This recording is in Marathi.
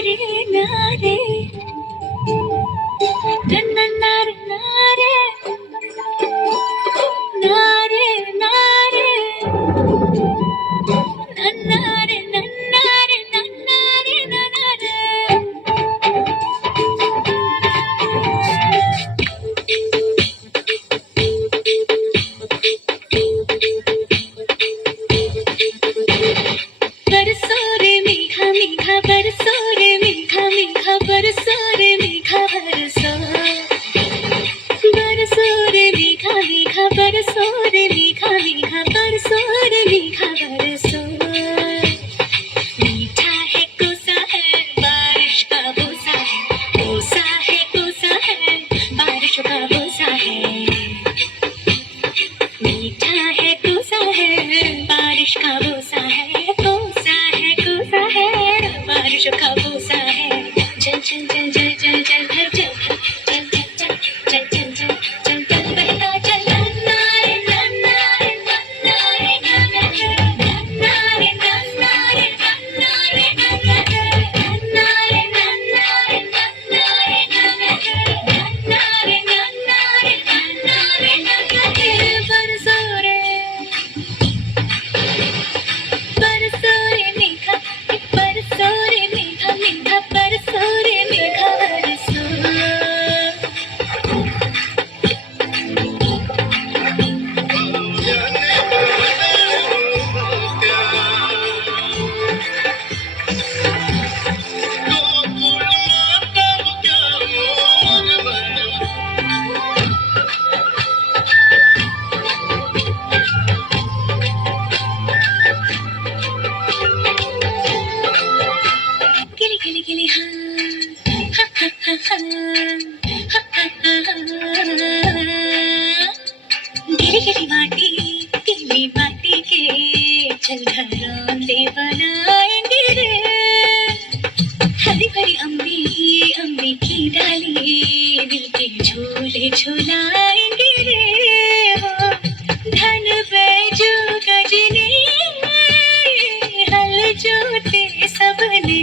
नारे नारे नन्ना नारे नारे नारे नारे नन्नारे नन्नारे नन्नारे नन्नारे बरसो रे मेघा मेघा बरसो रे मेघा मेघा बरसो रे मेघा बरसो बरसो रे मेघा मेघा बरसो रे मेघा मेघा बरसो रे मेघा बरसो मीठा है कोसा है बारिश का बोसा है कोसा है बारिश का बोसा है मीठा है कोसा है बारिश का बोसा है कोसा है कोसा है बारिश का बोसा है चल चल चल चल चल चल चल चल चल चल चल चल चल चल चल चल बहता चल नन्नारे नन्नारे नन्नारे नन्नारे नन्नारे नन्नारे नन्नारे नन्नारे नन्नारे नन्नारे नन्नारे नन्नारे नन्नारे बरसो रे मेघा बरसो रे मेघा मेघा बरसो रे मेघा बरसो गिली गिली गिली हाँ हा हा हा हा हा हा हा गिली गिली माटी के चल घरौंदे बनाएंगे रे हरी भरी अम्बी की डाली मिलके झूले झूलाएंगे रे हो धन बैजू गजनी हल जोते सबने